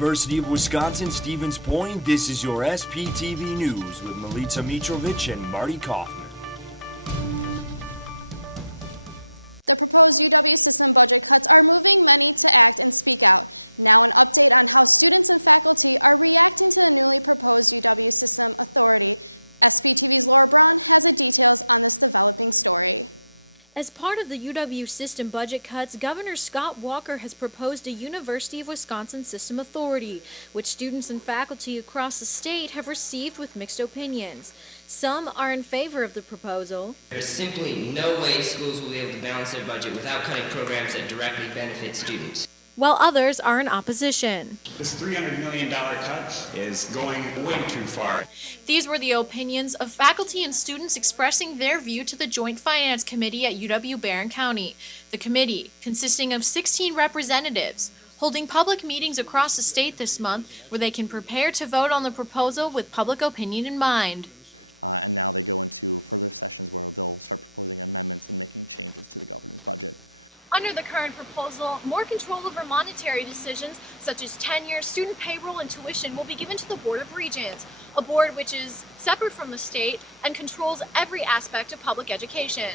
University of Wisconsin-Stevens Point, this is your SPTV News with Milica Mitrovic and Marty Kaufman. The proposed UW system budget cuts are moving many to act and speak out. Now an update on how students and faculty are reacting to the new proposed UW system authority. SPTV has the details on this developing statement. As part of the UW system budget cuts, Governor Scott Walker has proposed a University of Wisconsin System Authority, which students and faculty across the state have received with mixed opinions. Some are in favor of the proposal. There's simply no way schools will be able to balance their budget without cutting programs that directly benefit students, while others are in opposition. This $300 million cut is going way too far. These were the opinions of faculty and students expressing their view to the Joint Finance Committee at UW-Barron County. The committee, consisting of 16 representatives, holding public meetings across the state this month where they can prepare to vote on the proposal with public opinion in mind. Under the current proposal, more control over monetary decisions such as tenure, student payroll, and tuition will be given to the Board of Regents, a board which is separate from the state and controls every aspect of public education.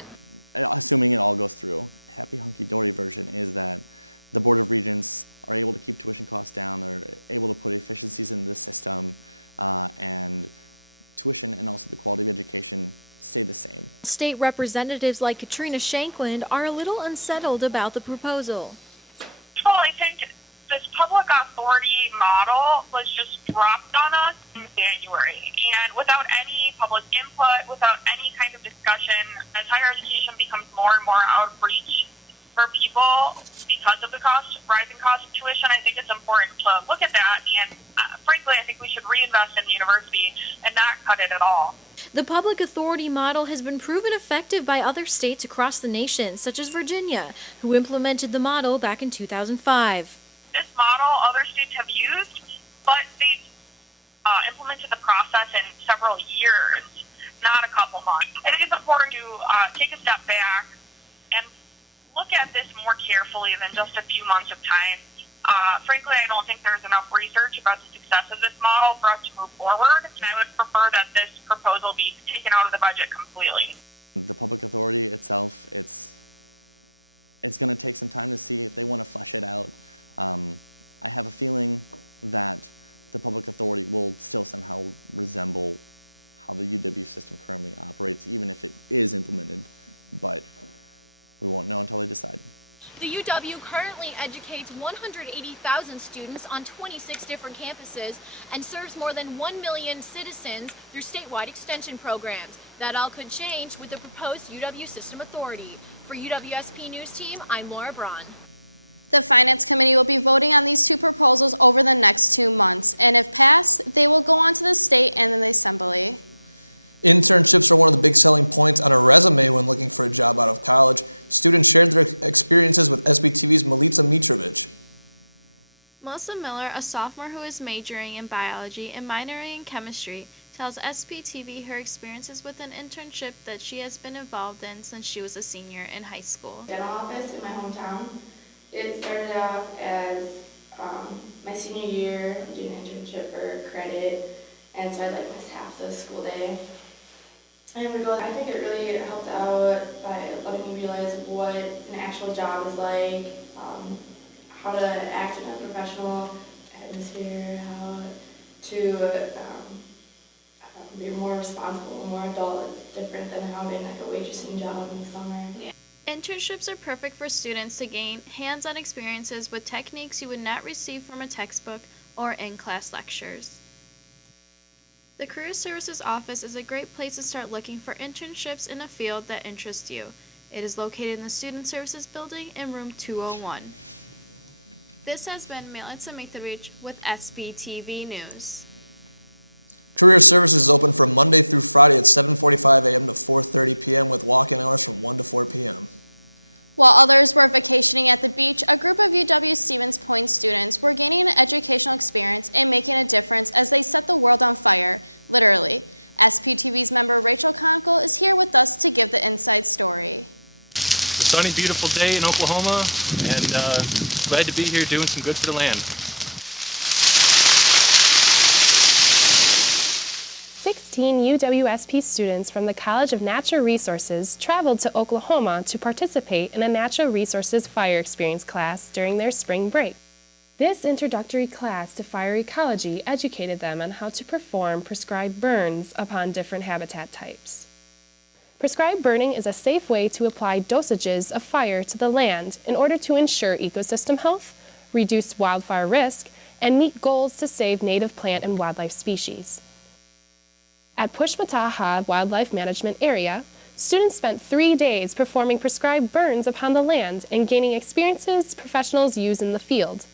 State representatives like Katrina Shankland are a little unsettled about the proposal. Well, I think this public authority model was just dropped on us in January, and without any public input, without any kind of discussion, as higher education becomes more and more out of reach for people because of the rising cost of tuition, I think it's important to look at that, and frankly, I think we should reinvest in the university and not cut it at all. The public authority model has been proven effective by other states across the nation, such as Virginia, who implemented the model back in 2005. This model other states have used, but they've implemented the process in several years, not a couple months. I think it's important to take a step back and look at this more carefully than just a few months of time. Frankly, I don't think there's enough research about the success of this model for us to move forward, and I would prefer that this proposal be taken out of the budget completely. The UW currently educates 180,000 students on 26 different campuses and serves more than 1 million citizens through statewide extension programs. That all could change with the proposed UW System Authority. For UWSP News Team, I'm Laura Braun. The Finance Committee will be voting on these two proposals over the next 2 months, and if passed, they will go on to the state and the assembly. Melissa Miller, a sophomore who is majoring in biology and minoring in chemistry, tells SPTV her experiences with an internship that she has been involved in since she was a senior in high school. Dental office in my hometown. It started out as my senior year, doing an internship for credit, and so I missed half the school day. And I think it really helped out by letting me realize what an actual job is like, how to act in a professional atmosphere, how to be more responsible, more adult. It's different than having a waitressing job in the summer. Internships are perfect for students to gain hands-on experiences with techniques you would not receive from a textbook or in-class lectures. The Career Services Office is a great place to start looking for internships in a field that interests you. It is located in the Student Services Building in room 201. This has been Milica Mitrovic with SBTV News. While others were vacationing at the beach, a group of UWSP students were gaining an educational experience and making a difference as they set the world on fire, literally. SPTV's member Rachel Cockpit is here with us to get the inside story. It's a sunny, beautiful day in Oklahoma, and glad to be here doing some good for the land. 16 UWSP students from the College of Natural Resources traveled to Oklahoma to participate in a Natural Resources Fire Experience class during their spring break. This introductory class to fire ecology educated them on how to perform prescribed burns upon different habitat types. Prescribed burning is a safe way to apply dosages of fire to the land in order to ensure ecosystem health, reduce wildfire risk, and meet goals to save native plant and wildlife species. At Pushmataha Wildlife Management Area, students spent 3 days performing prescribed burns upon the land and gaining experiences professionals use in the field.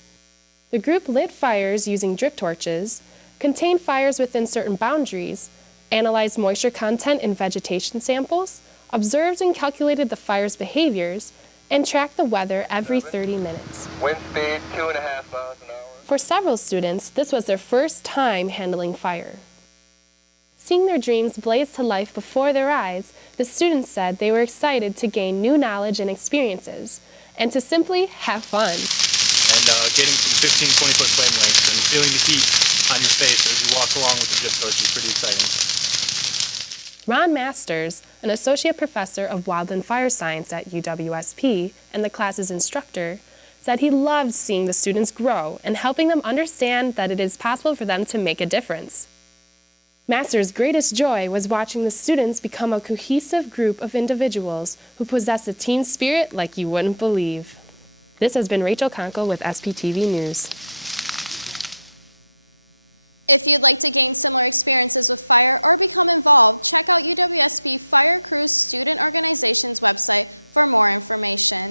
The group lit fires using drip torches, contained fires within certain boundaries, analyzed moisture content in vegetation samples, observed and calculated the fire's behaviors, and tracked the weather every 30 minutes. Wind speed 2.5 miles an hour. For several students, this was their first time handling fire. Seeing their dreams blaze to life before their eyes, the students said they were excited to gain new knowledge and experiences, and to simply have fun. And getting some 15, 20-foot flame lengths and feeling the heat on your face as you walk along with the drip torch is pretty exciting. Ron Masters, an associate professor of wildland fire science at UWSP and the class's instructor, said he loved seeing the students grow and helping them understand that it is possible for them to make a difference. Masters' greatest joy was watching the students become a cohesive group of individuals who possess a team spirit like you wouldn't believe. This has been Rachel Conkle with SPTV News. If you'd like to gain similar experiences with fire or become involved, check out UWSP Fire Crew Student Organization's website for more information.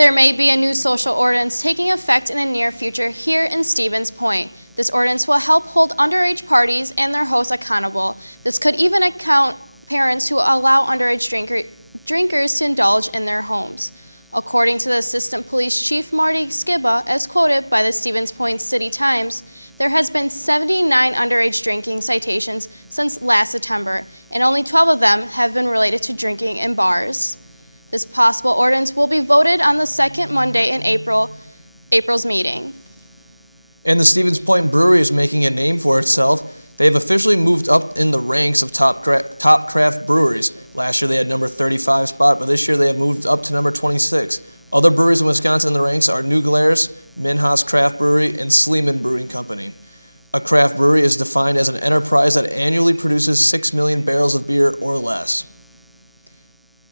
There may be a new social ordinance taking effect in the near future here in Stevens Point. This ordinance will help hold underage parties and their hosts accountable. This could even account parents who allow underage drinkers to indulge in their homes. According to the Assistant Police Chief Marty Stiba, as quoted by the Stevens Point City Times, there has been 79 underage drinking citations since last September, and only 12 of them have been related to drinking in bars. This possible ordinance will be voted on the second Monday in April 9th. And Stevens Point Brewery is making a name for themselves. They have officially moved up in the range of top craft brewery. After they have been a 35 spot, they say they have moved up to number 26. Other brewing in Chelsea are also the New Brothers, In-House Craft Brewing, and Sweden Brewing Company. Craft Brewery is the finest in the closet and only produces 6 million barrels of beer or less.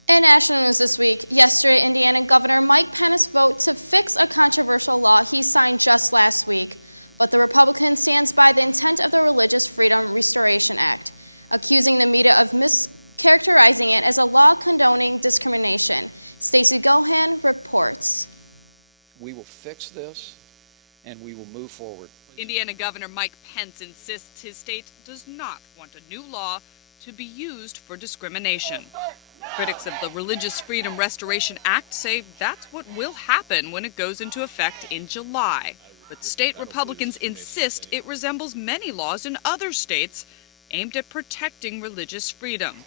In Athens this week, yesterday's Indiana Governor Mike Pence voted to fix a controversial law he signed just last week, but the Republican stands by the intent of the Religious Freedom Restoration Act, accusing the media of mischaracterizing it as a law condoning discrimination. Stacey Gohan reports. We will fix this, and we will move forward. Indiana Governor Mike Pence insists his state does not want a new law to be used for discrimination. Critics of the Religious Freedom Restoration Act say that's what will happen when it goes into effect in July. But state Republicans insist it resembles many laws in other states aimed at protecting religious freedom.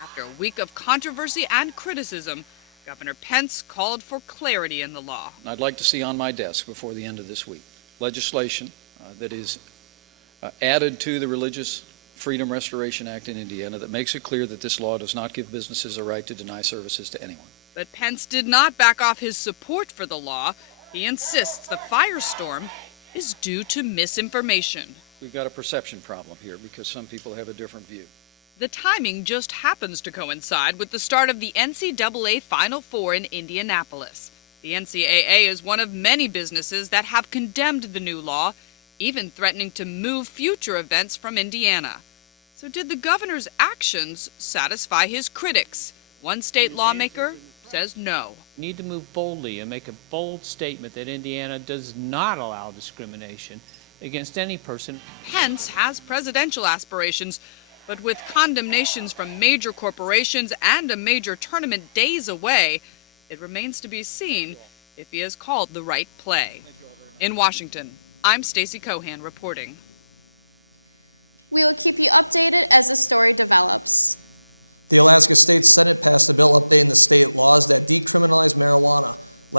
After a week of controversy and criticism, Governor Pence called for clarity in the law. I'd like to see on my desk before the end of this week legislation that is added to the Religious Freedom Restoration Act in Indiana that makes it clear that this law does not give businesses a right to deny services to anyone. But Pence did not back off his support for the law. He insists the firestorm is due to misinformation. We've got a perception problem here because some people have a different view. The timing just happens to coincide with the start of the NCAA Final Four in Indianapolis. The NCAA is one of many businesses that have condemned the new law, even threatening to move future events from Indiana. So did the governor's actions satisfy his critics? One state lawmaker says no. We need to move boldly and make a bold statement that Indiana does not allow discrimination against any person. Pence has presidential aspirations, But with condemnations from major corporations and a major tournament days away, it remains to be seen if he has called the right play. In Washington, I'm Stacey Cohan reporting. We will keep you updated as the story develops. The United States Senate has developed the state laws that decriminalize marijuana.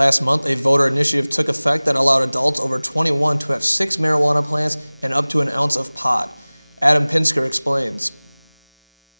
Last month, they voted on Michigan to protect and allow adults for 21 to 6 marijuana plants and 100% of pot. Adam Pence is reporting.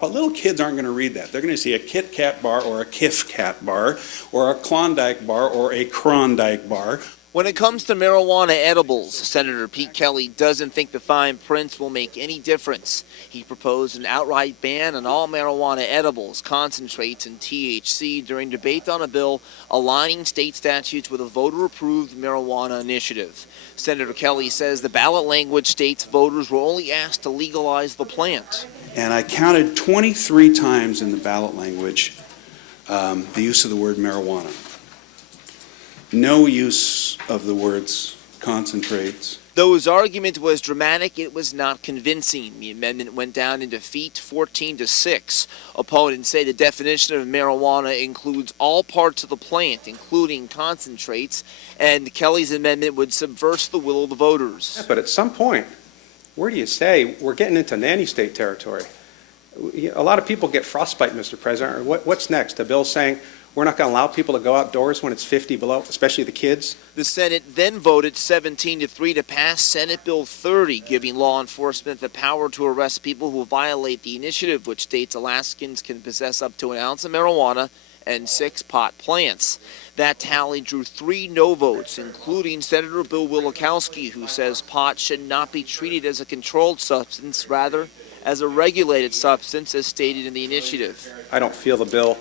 But little kids aren't going to read that. They're going to see a Kit Kat bar or a Kif Kat bar or a Klondike bar or a Klondike bar. When it comes to marijuana edibles, Senator Pete Kelly doesn't think the fine print will make any difference. He proposed an outright ban on all marijuana edibles, concentrates, and THC during debate on a bill aligning state statutes with a voter-approved marijuana initiative. Senator Kelly says the ballot language states voters were only asked to legalize the plant. And I counted 23 times in the ballot language the use of the word marijuana. No use of the words concentrates. Though his argument was dramatic, it was not convincing. The amendment went down in defeat 14-6. Opponents say the definition of marijuana includes all parts of the plant, including concentrates, and Kelly's amendment would subvert the will of the voters. Yeah, but at some point, where do you say we're getting into nanny state territory? A lot of people get frostbite, Mr. President. What's next? A bill saying we're not going to allow people to go outdoors when it's 50 below, especially the kids? The Senate then voted 17-3 to pass Senate Bill 30, giving law enforcement the power to arrest people who violate the initiative, which states Alaskans can possess up to an ounce of marijuana and 6 pot plants. That tally drew 3 no votes, including Senator Bill Wielechowski, who says pot should not be treated as a controlled substance, rather as a regulated substance, as stated in the initiative. I don't feel the bill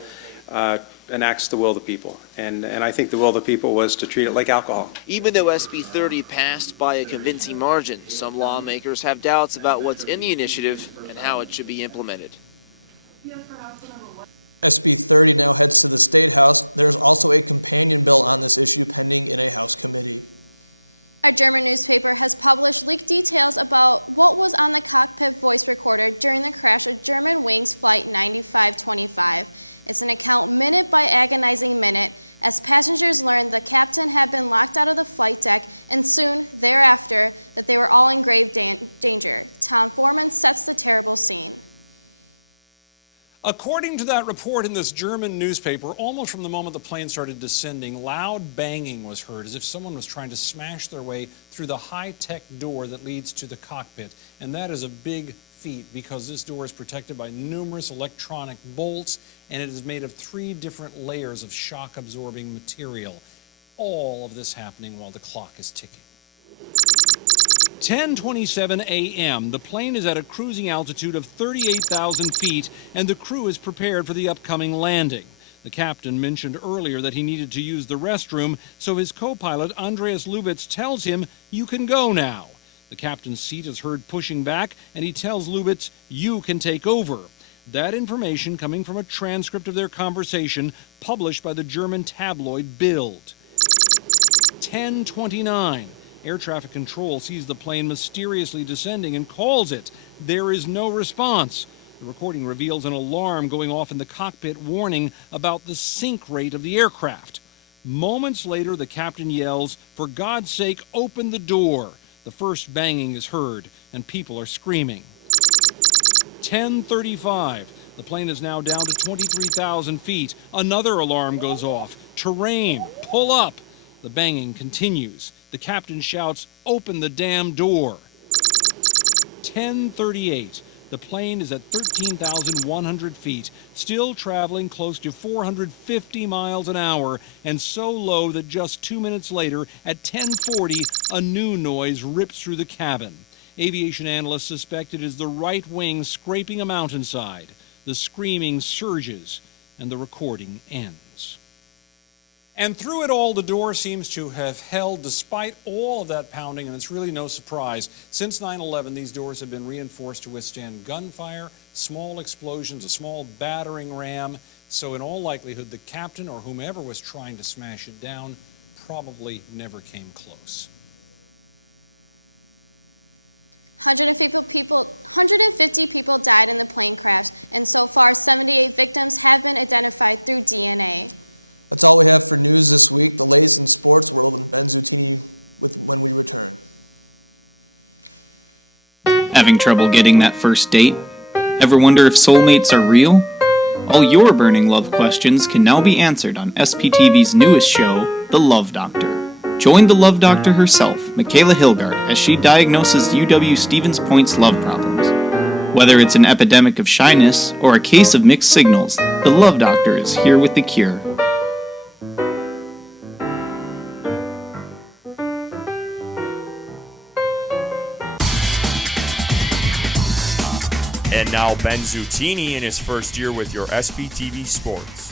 enacts the will of the people, and I think the will of the people was to treat it like alcohol. Even though SB 30 passed by a convincing margin, some lawmakers have doubts about what's in the initiative and how it should be implemented. A German newspaper has published the details about what was on the Cockpit voice recorder during the crash of German Wings Flight 9525. This makes out minute by agonizing minute as passengers learned the captain had been locked out of the flight deck and soon thereafter that they were all in grave danger. Tom Foreman sets the terrible scene. According to that report in this German newspaper, almost from the moment the plane started descending, loud banging was heard as if someone was trying to smash their way through the high-tech door that leads to the cockpit. And that is a big feat because this door is protected by numerous electronic bolts and it is made of 3 different layers of shock-absorbing material. All of this happening while the clock is ticking. 10:27 a.m. The plane is at a cruising altitude of 38,000 feet, and the crew is prepared for the upcoming landing. The captain mentioned earlier that he needed to use the restroom, so his co-pilot, Andreas Lubitz, tells him, "You can go now." The captain's seat is heard pushing back, and he tells Lubitz, "You can take over." That information coming from a transcript of their conversation published by the German tabloid Bild. 10:29. Air traffic control sees the plane mysteriously descending and calls it. There is no response. The recording reveals an alarm going off in the cockpit warning about the sink rate of the aircraft. Moments later, the captain yells, "For God's sake, open the door." The first banging is heard, and people are screaming. 10:35. The plane is now down to 23,000 feet. Another alarm goes off. Terrain, pull up. The banging continues. The captain shouts, "Open the damn door." 10:38. The plane is at 13,100 feet, still traveling close to 450 miles an hour, and so low that just 2 minutes later, at 10:40, a new noise rips through the cabin. Aviation analysts suspect it is the right wing scraping a mountainside. The screaming surges, and the recording ends. And through it all, the door seems to have held despite all of that pounding, and it's really no surprise. Since 9/11, these doors have been reinforced to withstand gunfire, small explosions, a small battering ram. So in all likelihood, the captain or whomever was trying to smash it down probably never came close. 150 people died in the plane Having trouble getting that first date? Ever wonder if soulmates are real? All your burning love questions can now be answered on SPTV's newest show, The Love Doctor. Join the Love Doctor herself, Michaela Hilgard, as she diagnoses UW Stevens Point's love problems. Whether it's an epidemic of shyness or a case of mixed signals, the Love Doctor is here with the cure. And now Ben Zutini in his first year with your SPTV Sports.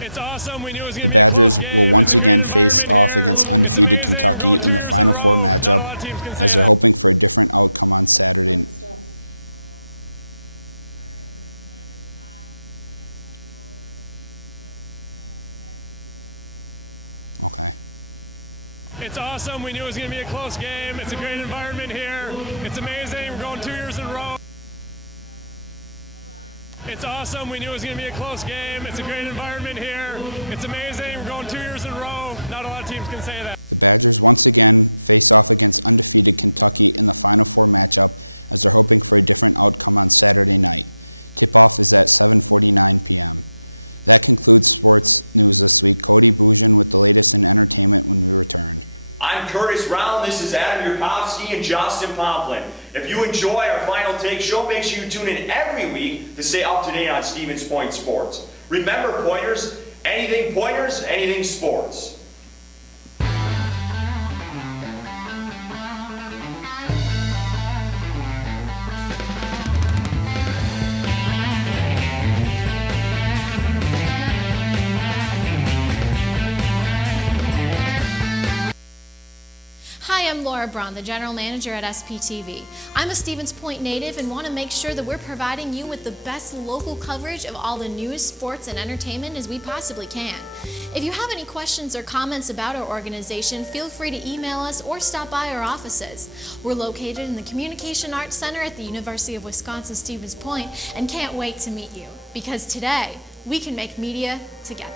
It's awesome. We knew it was going to be a close game. It's a great environment here. It's amazing. We're going 2 years in a row. Not a lot of teams can say that. It's awesome. We knew it was going to be a close game. It's a great environment here. It's amazing. We're going 2 years in a row. It's awesome. We knew it was going to be a close game. It's a great environment here. It's amazing. We're going 2 years in a row. Not a lot of teams can say that. I'm Curtis Round, this is Adam Yurkovsky and Justin Pomplin. If you enjoy our Final Take show, make sure you tune in every week to stay up to date on Stevens Point sports. Remember, Pointers, anything sports. Hi, I'm Laura Braun, the General Manager at SPTV. I'm a Stevens Point native and want to make sure that we're providing you with the best local coverage of all the news, sports, and entertainment as we possibly can. If you have any questions or comments about our organization, feel free to email us or stop by our offices. We're located in the Communication Arts Center at the University of Wisconsin-Stevens Point and can't wait to meet you, because today we can make media together.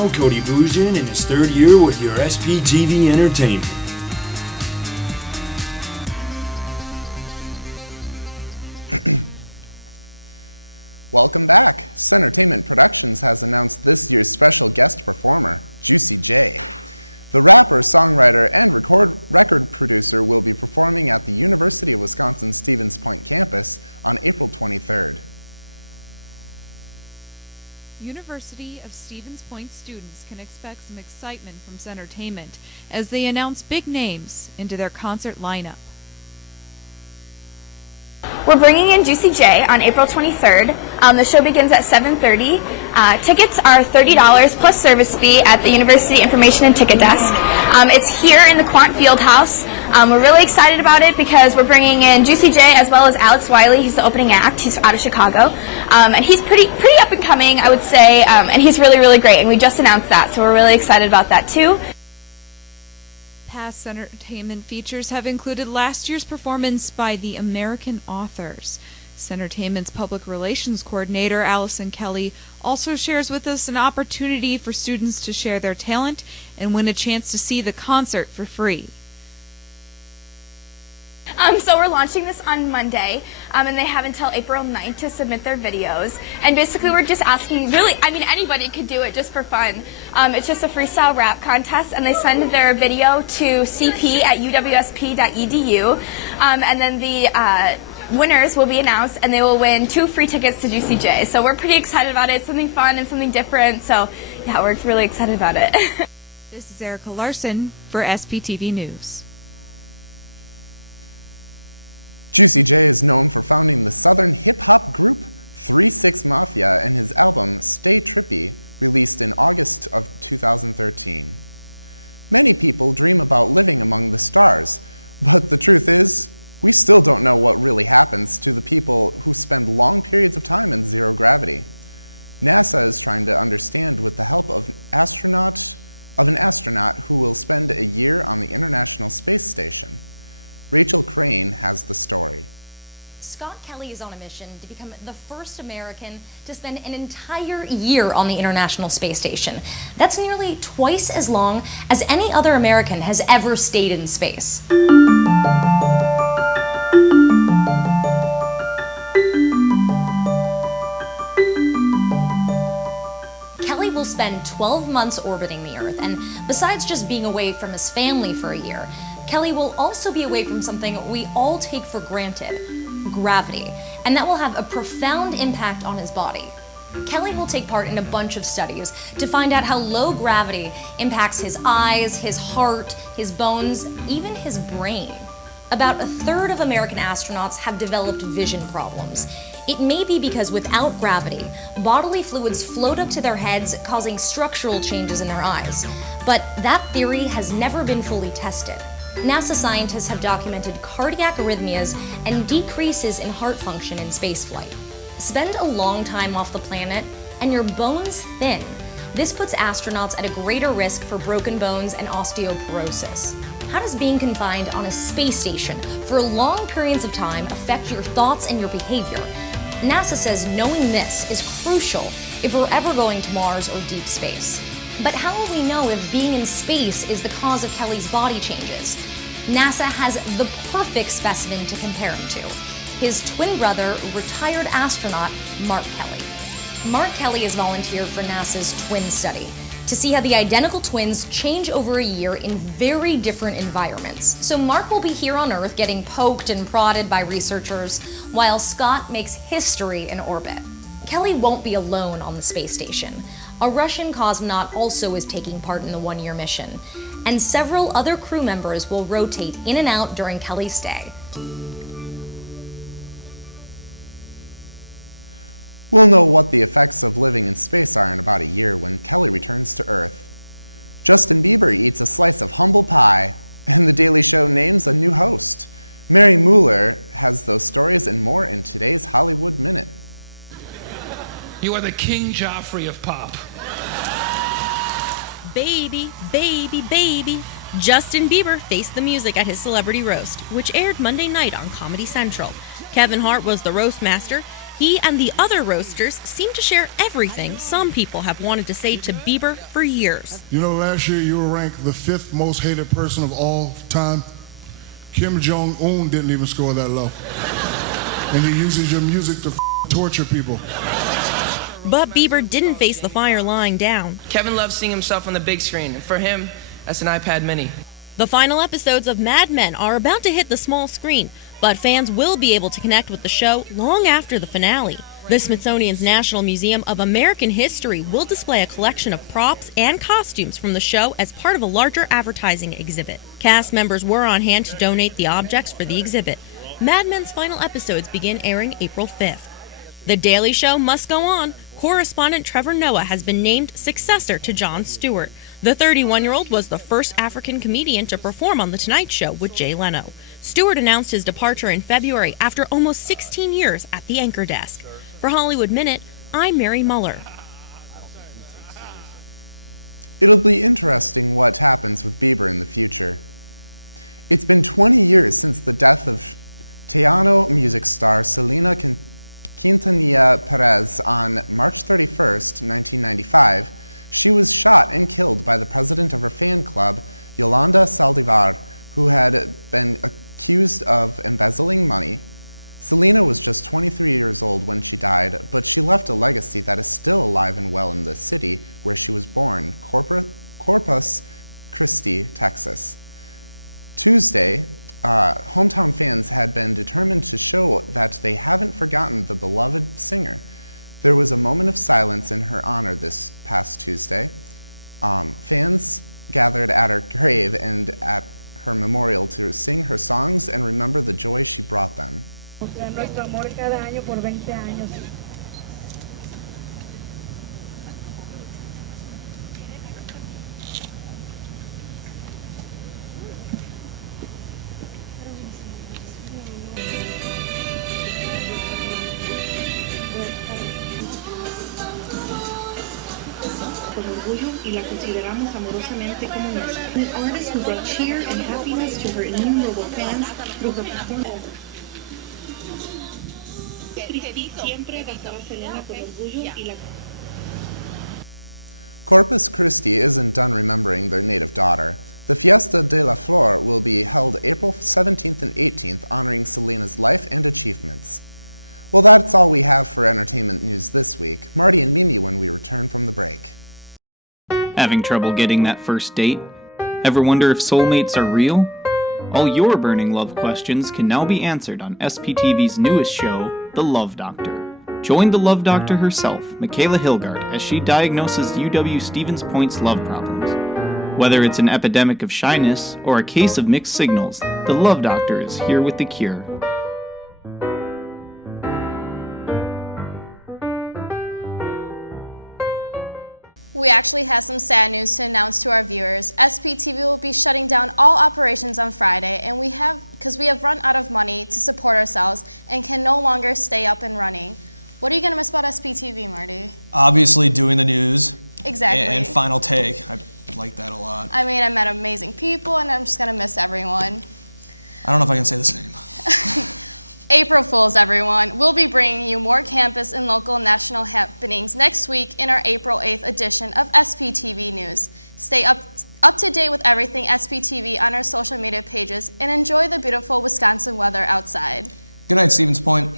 now, Cody Boujin in his third year with your SPTV Entertainment. University of Stevens Point students can expect some excitement from Centertainment as they announce big names into their concert lineup. We're bringing in Juicy J on April 23rd. The show begins at 7:30. Tickets are $30 plus service fee at the University Information and Ticket Desk. It's here in the Quant Fieldhouse. We're really excited about it because we're bringing in Juicy J as well as Alex Wiley. He's the opening act. He's out of Chicago. And he's pretty up and coming, I would say, and he's really, really great. And we just announced that, so we're really excited about that too. Past Centertainment features have included last year's performance by the American Authors. Centertainment's public relations coordinator, Allison Kelly, also shares with us an opportunity for students to share their talent and win a chance to see the concert for free. So we're launching this on Monday, and they have until April 9th to submit their videos. And basically we're just asking, really, I mean, anybody could do it just for fun. It's just a freestyle rap contest, and they send their video to cp@uwsp.edu, and then the winners will be announced, and they will win 2 free tickets to Juicy J. So we're pretty excited about it. It's something fun and something different, so yeah, we're really excited about it. This is Erica Larson for SPTV News. Scott Kelly is on a mission to become the first American to spend an entire year on the International Space Station. That's nearly twice as long as any other American has ever stayed in space. Kelly will spend 12 months orbiting the Earth, and besides just being away from his family for a year, Kelly will also be away from something we all take for granted: gravity, and that will have a profound impact on his body. Kelly will take part in a bunch of studies to find out how low gravity impacts his eyes, his heart, his bones, even his brain. About a third of American astronauts have developed vision problems. It may be because without gravity, bodily fluids float up to their heads, causing structural changes in their eyes. But that theory has never been fully tested. NASA scientists have documented cardiac arrhythmias and decreases in heart function in spaceflight. Spend a long time off the planet, and your bones thin. This puts astronauts at a greater risk for broken bones and osteoporosis. How does being confined on a space station for long periods of time affect your thoughts and your behavior? NASA says knowing this is crucial if we're ever going to Mars or deep space. But how will we know if being in space is the cause of Kelly's body changes? NASA has the perfect specimen to compare him to: his twin brother, retired astronaut Mark Kelly. Mark Kelly has volunteered for NASA's twin study to see how the identical twins change over a year in very different environments. So Mark will be here on Earth getting poked and prodded by researchers, while Scott makes history in orbit. Kelly won't be alone on the space station. A Russian cosmonaut also is taking part in the one-year mission, and several other crew members will rotate in and out during Kelly's stay. You are the King Joffrey of pop. Baby, baby, baby. Justin Bieber faced the music at his celebrity roast, which aired Monday night on Comedy Central. Kevin Hart was the roast master. He and the other roasters seem to share everything some people have wanted to say to Bieber for years. You know, last year you were ranked the 5th most hated person of all time. Kim Jong-un didn't even score that low. And he uses your music to torture people. But Bieber didn't face the fire lying down. Kevin loves seeing himself on the big screen, and for him, that's an iPad mini. The final episodes of Mad Men are about to hit the small screen, but fans will be able to connect with the show long after the finale. The Smithsonian's National Museum of American History will display a collection of props and costumes from the show as part of a larger advertising exhibit. Cast members were on hand to donate the objects for the exhibit. Mad Men's final episodes begin airing April 5th. The Daily Show must go on. Correspondent Trevor Noah has been named successor to Jon Stewart. The 31-year-old was the first African comedian to perform on The Tonight Show with Jay Leno. Stewart announced his departure in February after almost 16 years at the anchor desk. For Hollywood Minute, I'm Mary Muller. Nuestro amor cada año por 20 años. Con orgullo y la consideramos amorosamente como nuestra. An artist who brought cheer and happiness to her innumerable fans through her performance. Siempre abrazaba a Selena con orgullo y la... Having trouble getting that first date? Ever wonder if soulmates are real? All your burning love questions can now be answered on SPTV's newest show, The Love Doctor. Join the Love Doctor herself, Michaela Hilgard, as she diagnoses UW Stevens Point's love problems. Whether it's an epidemic of shyness or a case of mixed signals, the Love Doctor is here with the cure. April Fools, everyone. We'll be bringing you more candles from local events on Cockpit next week in our April 8th edition of SPTV News. Stay up to date with everything SPTV on its social media pages and enjoy the beautiful Wisconsin weather outside.